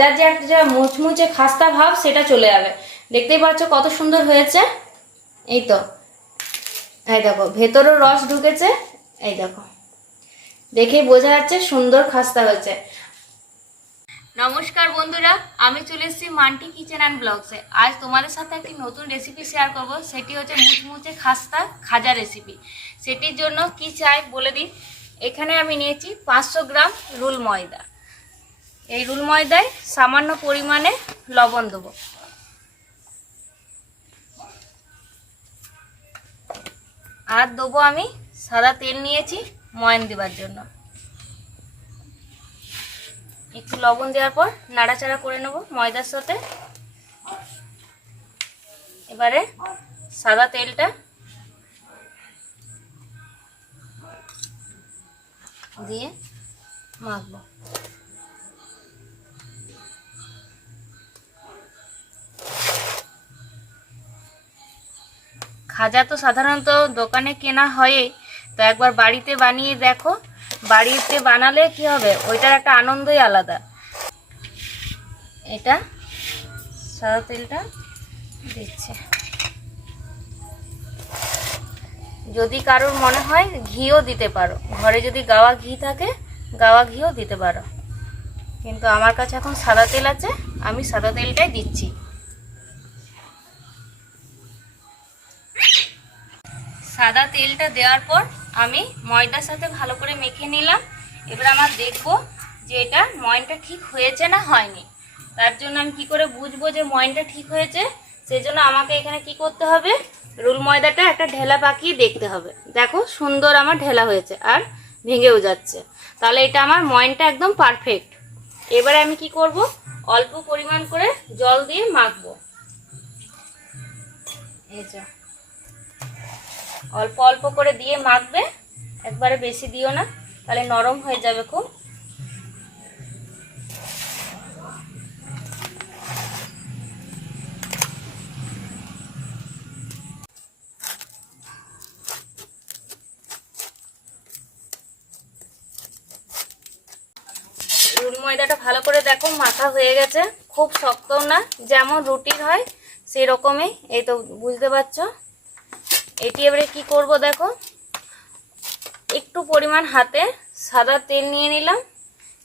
খাজার যে একটা মুচমুচে খাস্তা ভাব সেটা চলে যাবে। দেখতেই পাচ্ছ কত সুন্দর হয়েছে। এই তো, এই দেখো ভেতরেও রস ঢুকেছে। এই দেখো, দেখেই বোঝা যাচ্ছে সুন্দর খাস্তা হয়েছে। নমস্কার বন্ধুরা, আমি চলে এসেছি মান্টি কিচেন অ্যান্ড ব্লগসে। আজ তোমাদের সাথে একটি নতুন রেসিপি শেয়ার করব। সেটি হচ্ছে মুচমুচে খাস্তা খাজা রেসিপি। সেটির জন্য কি চাই বলে দিই। এখানে আমি নিয়েছি 500 গ্রাম রুল ময়দা। এই রুল ময়দায় সামান্য পরিমাণে লবণ দেবো, আর দেবো আমি সাদা তেল নিয়েছি ময়ান দেওয়ার জন্য। একটু লবণ দেওয়ার পর নাড়াচাড়া করে নেব ময়দার সাথে। এবারে সাদা তেলটা দিয়ে মাখবো। খাজা তো সাধারণত দোকানে কেনা হয়, তো একবার বাড়িতে বানিয়ে দেখো। বাড়িতে বানালে কি হবে, ওইটার একটা আনন্দই আলাদা। এটা সাদা তেলটা দিচ্ছে। যদি কারোর মনে হয় ঘিও দিতে পারো, ঘরে যদি গাওয়া ঘি থাকে গাওয়া ঘিও দিতে পারো, কিন্তু আমার কাছে এখন সাদা তেল আছে, আমি সাদা তেলটাই দিচ্ছি। সাদা তেলটা দেওয়ার পর আমি ময়দার সাথে ভালো করে মেখে নিলাম। এবার আমার দেখবো যে এটা ময়নটা ঠিক হয়েছে না হয়নি। তার জন্য আমি কি করে বুঝবো যে ময়নটা ঠিক হয়েছে, সেই জন্য আমাকে এখানে কি করতে হবে, রুল ময়দাটা একটা ঢেলা পাকিয়ে দেখতে হবে। দেখো সুন্দর আমার ঢেলা হয়েছে আর ভেঙেও যাচ্ছে, তাহলে এটা আমার ময়নটা একদম পারফেক্ট। এবারে আমি কি করব, অল্প পরিমাণ করে জল দিয়ে মাখবো। এই যে অল্প অল্প করে দিয়ে মাখবে, একবারে বেশি দিও না, তাহলে নরম হয়ে যাবে খুব। রুল ময়দাটা ভালো করে দেখো মাখা হয়ে গেছে, খুব শক্তও না, যেমন রুটির হয় সেই রকমই। এই তো বুঝতে পারছো। এটি এবারে কি করব দেখো, একটু পরিমাণ হাতে সাদা তেল নিয়ে নিলাম,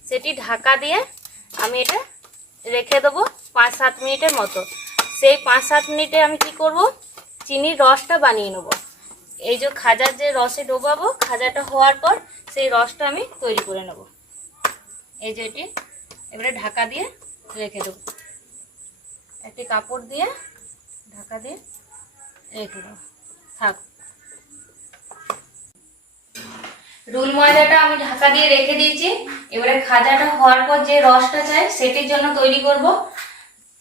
সেটি ঢাকা দিয়ে আমি এটা রেখে দেবো 5-7 মিনিটের মতো। সেই 5-7 মিনিটে আমি কি করব, চিনির রসটা বানিয়ে নেব। এই যে খাজার যে রসে ডোবাবো, খাজাটা হওয়ার পর সেই রসটা আমি তৈরি করে নেব। এই যে এটি এবারে ঢাকা দিয়ে রেখে দেবো, একটি কাপড় দিয়ে ঢাকা দিয়ে রেখে দেবো, থাক। রুল ময়দাটা আমি ঢাকা দিয়ে রেখে দিয়েছি। এবারে খাজাটা হওয়ার পর যে রসটা চাই সেটির জন্য তৈরি করব।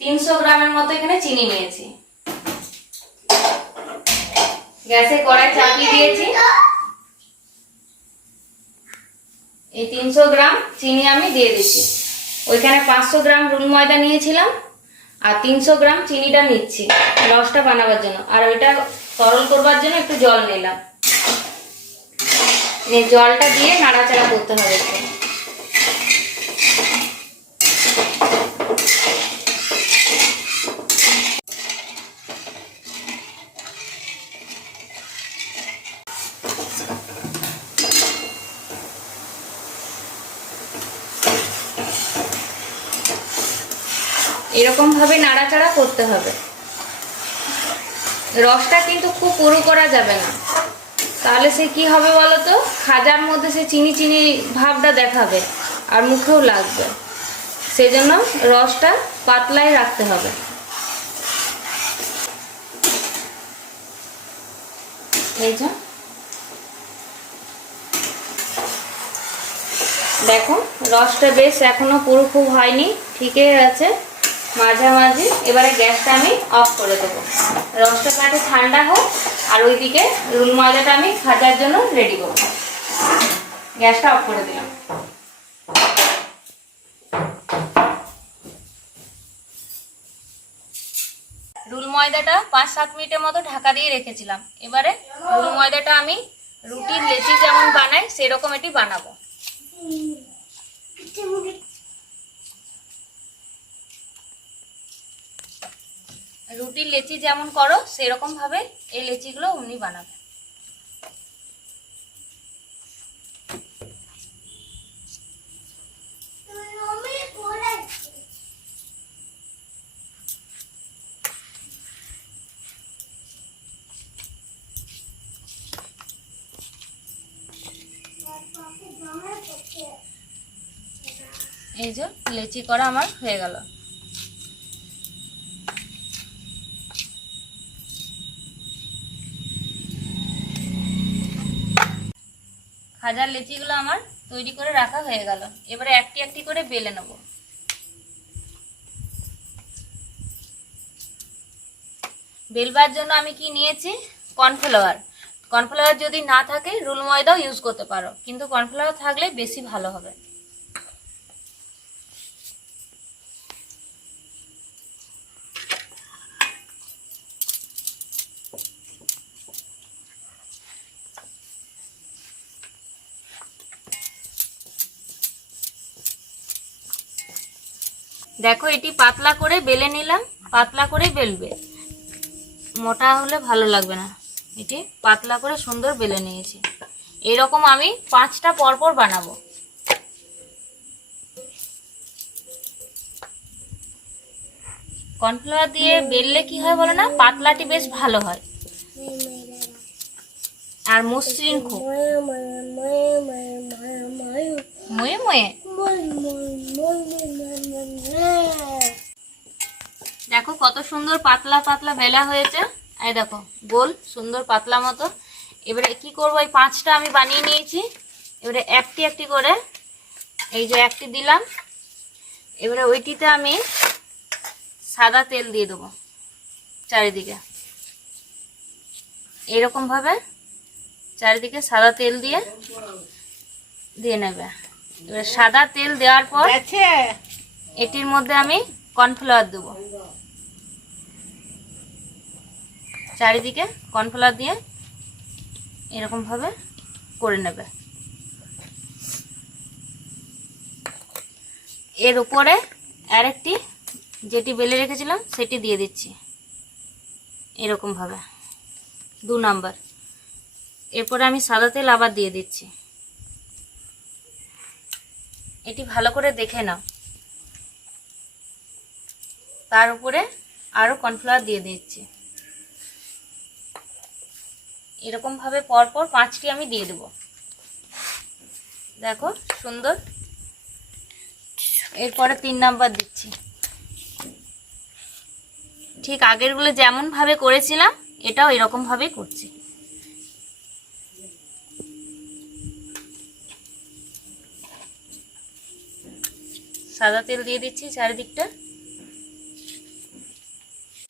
300 গ্রামের মতো এখানে চিনি নিয়েছি। গ্যাসে কড়াই চাপিয়ে দিয়েছি। এই 300 গ্রাম চিনি আমি দিয়ে দিচ্ছি। ওইখানে 500 গ্রাম রুল ময়দা নিয়েছিলাম, আর 300 গ্রাম চিনিটা নিচ্ছি রসটা বানাবার জন্য। আর ওইটা তরল করবার জন্য একটু জল নিলাম। এই জলটা দিয়ে নাড়াচাড়া করতে হবে একটু। এরকম ভাবে নাড়াচাড়া করতে হবে। রসটা কিন্তু খুব পুরো করা যাবে না, তাহলে সে কি হবে বলো তো, খাজার মধ্যে সে চিনি চিনি ভাবটা দেখাবে আর মুখেও লাগবে। সেই জন্য রসটা পাতলাই রাখতে হবে। এই যে দেখো রসটা বেশ এখনো পুরো খুব হয়নি, ঠিকই আছে, মাঝামাঝি। এবারে গ্যাসটা আমি অফ করে দেবো। রসটা একটু ঠান্ডা হোক, আর ওইদিকে রুল ময়দাটা আমি ভাজার জন্য রেডি করব। গ্যাসটা অফ করে দিলাম। রুল ময়দাটা 5-7 মিনিটের মতো ঢাকা দিয়ে রেখেছিলাম। এবারে রুল ময়দাটা আমি রুটির লেচি যেমন বানাই সেরকম এটি বানাবো। রুটির লেচি যেমন করো সেরকম ভাবে এই লেচিগুলো উনি বানাবে। এই যে লেচি করা আমার হয়ে গেল। খাজার লেচিগুলো আমার তৈরি করে রাখা হয়ে গেল। এবারে একটি একটি করে বেলে নেব। বেলবার জন্য আমি কি নিয়েছি, কর্নফ্লাওয়ার। কর্নফ্লাওয়ার যদি না থাকে রুল ময়দাও ইউজ করতে পারো, কিন্তু কর্নফ্লাওয়ার থাকলে বেশি ভালো হবে। দেখো এটি পাতলা করে বেলে নিলাম, পাতলা করে বেলবে, মোটা হলে ভালো লাগবে না। এটি পাতলা করে সুন্দর বেলে নিয়েছি। এরকম আমি 5টা পরপর বানাবো। কর্নফ্লাওয়ার দিয়ে বেললে কি হয় বলো না, পাতলাটি বেশ ভালো হয় আর মসৃণ খুব। ময়ে ময়ে দেখো কত সুন্দর পাতলা পাতলা বেলা হয়েছে। এই দেখো গোল সুন্দর পাতলা মতো। এবারে কি করবো, এই 5টা আমি বানিয়ে নিয়েছি। এবারে একটি একটি করে, এই যে একটি দিলাম, এবারে ওইটিতে আমি সাদা তেল দিয়ে দেবো চারিদিকে। এরকম ভাবে চারিদিকে সাদা তেল দিয়ে নেবে। এবারে সাদা তেল দেওয়ার পর এটির মধ্যে আমি কর্নফ্লাওয়ার দেবো। চারিদিকে কর্নফ্লাওয়ার দিয়ে এরকম ভাবে করে নেবে। এর উপরে আরেকটি যেটি বেলে রেখেছিলাম সেটি দিয়ে দিচ্ছি এরকম ভাবে 2 নাম্বার। এরপরে আমি সাদা তেল আবার দিয়ে দিচ্ছি। এটি ভালো করে দেখে নাও। তার উপরে আরো কর্নফ্লাওয়ার দিয়ে দিচ্ছি। এরকম ভাবে পরপর 5টি আমি দিয়ে দেব। দেখো সুন্দর। এরপরে 3 নাম্বার দিচ্ছি। ঠিক আগেরগুলো যেমন ভাবে করেছিলাম এটাও এরকম ভাবেই করছি। সাদা তেল দিয়ে দিচ্ছি চারিদিকটা।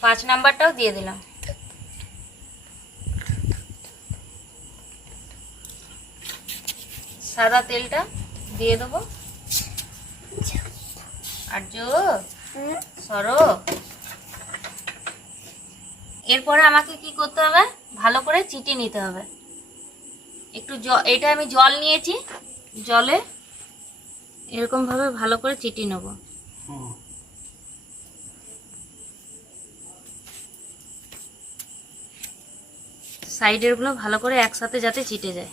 5 নাম্বারটাও দিয়ে দিলাম। সাদা তেলটা দিয়ে দেবো। আর সরো। এরপরে আমাকে কি করতে হবে, ভালো করে চিটে নিতে হবে। একটু এটা আমি জল নিয়েছি, জলে এরকম ভাবে ভালো করে চিটিয়ে নেব। সাইডের গুলো ভালো করে একসাথে যাতে চিটে যায়।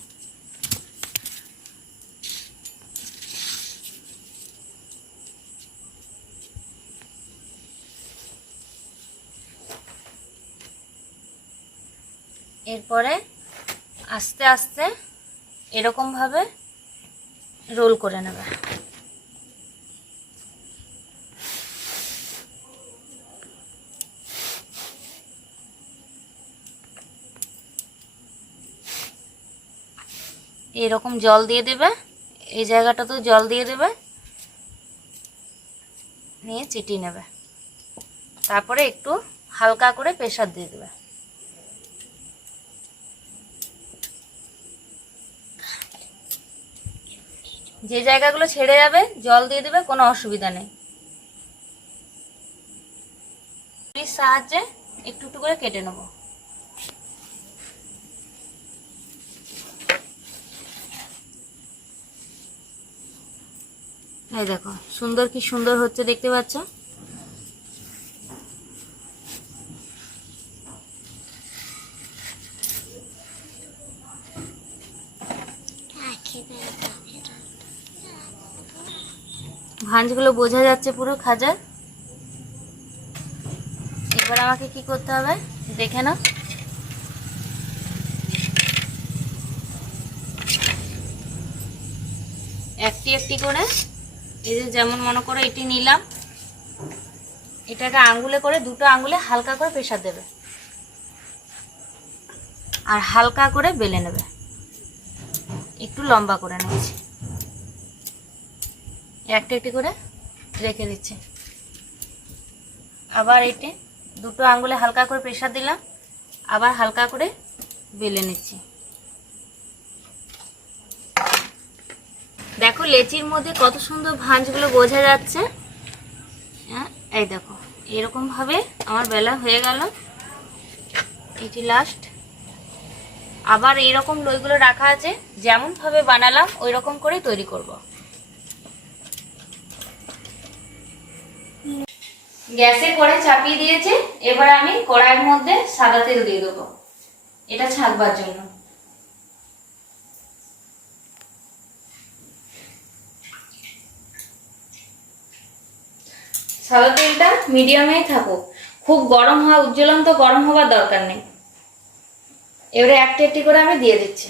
এরপরে আস্তে আস্তে এরকম ভাবে রোল করে নেবে। এরকম জল দিয়ে দেবে, এই জায়গাটাতেও জল দিয়ে দেবে, নিয়ে চিটিয়ে নেবে। তারপরে একটু হালকা করে প্রেসার দিয়ে দেবে। যে জায়গাগুলো ছেড়ে যাবে জল দিয়ে দেবে, কোনো অসুবিধা নেই। সাহায্যে একটু একটু করে কেটে নেব। এই দেখো সুন্দর, কি সুন্দর হচ্ছে দেখতে পাচ্ছ। ভাঁজগুলো বোঝা যাচ্ছে পুরো খাজার। এবার আমাকে কি করতে হবে দেখে নাও। একটি একটি করে, এই যে যেমন মনে করো এটি নিলাম, এটাকে আঙ্গুলে করে দুটো আঙ্গুলে হালকা করে প্রেসার দেবে আর হালকা করে বেলে নেবে। একটু লম্বা করে নিচ্ছি, একটি একটি করে রেখে দিচ্ছি। আবার এটি দুটো আঙ্গুলে হালকা করে প্রেসার দিলাম, আবার হালকা করে বেলে নিচ্ছি। দেখো লেচির মধ্যে কত সুন্দর ভাঁজগুলো বোঝা যাচ্ছে। হ্যাঁ, এই দেখো এরকম ভাবে আমার বেলা হয়ে গেল। এটি লাস্ট। আবার এইরকম লইগুলো রাখা আছে, যেমন ভাবে বানালাম ওই রকম করে তৈরি করব। গ্যাসে কড়াই চাপিয়ে দিয়েছে, এবার আমি কড়াইয়ের মধ্যে সাদা তেল দিয়ে দেবো, এটা ছাকবার জন্য। সাদা তেলটা মিডিয়ামেই থাকুক, খুব গরম হওয়া উজ্জ্বলন্ত গরম হওয়ার দরকার নেই। এবারে একটি একটি করে আমি দিয়ে দিচ্ছি।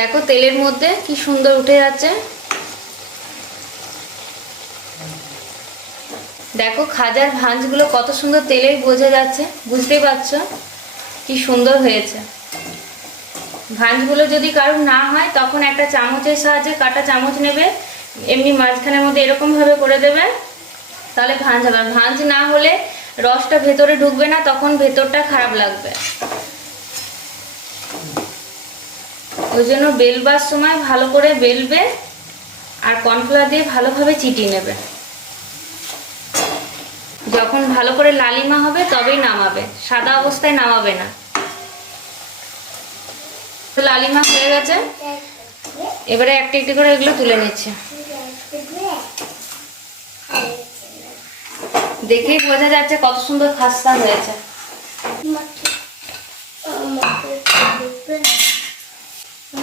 দেখো তেলের মধ্যে কি সুন্দর উঠে যাচ্ছে। দেখো খাজার ভাঁজগুলো কত সুন্দর তেলেই বোঝা যাচ্ছে, বুঝতেই পারছো কি সুন্দর হয়েছে। ভাঁজগুলো যদি কারোর না হয় তখন একটা চামচের সাহায্যে, কাটা চামচ নেবে, এমনি মাঝখানের মধ্যে এরকম ভাবে করে দেবে, তাহলে ভাঁজ হবে। ভাঁজ না হলে রসটা ভেতরে ঢুকবে না, তখন ভেতরটা খারাপ লাগবে। ওই জন্য বেলবার সময় ভালো করে বেলবে আর কর্নফ্লাওয়ার দিয়ে ভালোভাবে চিটিয়ে নেবে। যখন ভালো করে লালিমা হবে তবেই নামাবে, সাদা অবস্থায় নামাবে না। লালিমা হয়ে গেছে, এবারে একটি একটি করে এগুলো তুলে নিচ্ছে। দেখেই বোঝা যাচ্ছে কত সুন্দর খাস্তা হয়েছে।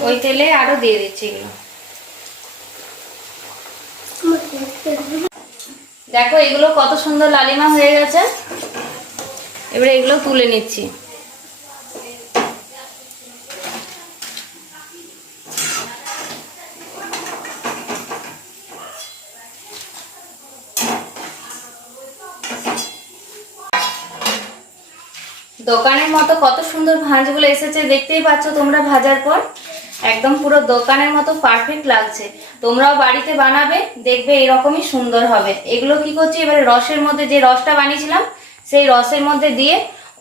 ওই তেলে আরো দিয়ে দিচ্ছি এগুলো। দেখো এগুলো কত সুন্দর লালিমা হয়ে গেছে। এবারে এগুলো তুলে নিচ্ছি। দোকানের মতো কত সুন্দর ভাঁজগুলো এসেছে, দেখতেই পাচ্ছ তোমরা ভাজার পর একদম পুরো দোকানের মতো পারফেক্ট লাগছে। তোমরাও বাড়িতে বানাবে, দেখবে এরকমই সুন্দর হবে। এগুলো কি করছি, এবারে রসের মধ্যে যে রসটা বানিয়েছিলাম সেই রসের মধ্যে দিয়ে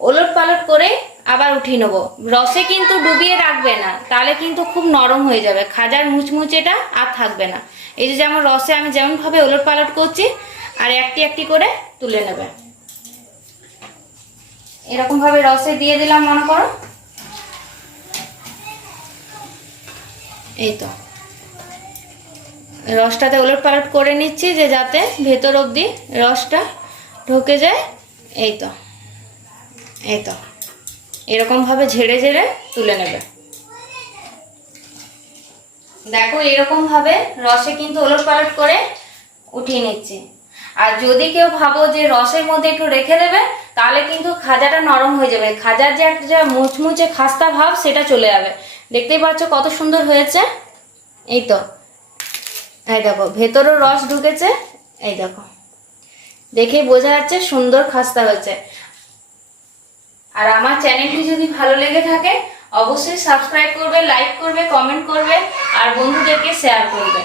ওলট পালট করে আবার উঠিয়ে নেবো। রসে কিন্তু ডুবিয়ে রাখবে না, তাহলে কিন্তু খুব নরম হয়ে যাবে, খাজার মুচমুচেটা আর থাকবে না। এই যে যেমন রসে আমি যেমন ভাবে ওলট পালট করছি, আর একটি একটি করে তুলে নেবে। এরকম ভাবে রসে দিয়ে দিলাম, মনে করো এই তো রসটাতে ওলট পালট করে নিচ্ছি, যে যাতে ভেতর অবধি রসটা ঢুকে যায়। এই তো এরকম ভাবে ঝেড়ে ঝেড়ে তুলে নেবে। দেখো এরকম ভাবে রসে কিন্তু ওলট পালট করে উঠিয়ে নিচ্ছি। আর যদি কেউ ভাবো যে রসের মধ্যে একটু রেখে দেবে, তাহলে কিন্তু খাজাটা নরম হয়ে যাবে, খাজার যে একটা মুচমুচে খাস্তা ভাব সেটা চলে যাবে। দেখতেই পাচ্ছ কত সুন্দর হয়েছে। এই তো এই দেখো ভেতরও রস ঢুকেছে, এই দেখো দেখে বোঝা যাচ্ছে সুন্দর খাস্তা হয়েছে। আর আমার চ্যানেলটি যদি ভালো লেগে থাকে অবশ্যই সাবস্ক্রাইব করবে, লাইক করবে, কমেন্ট করবে আর বন্ধুদেরকে শেয়ার করবে।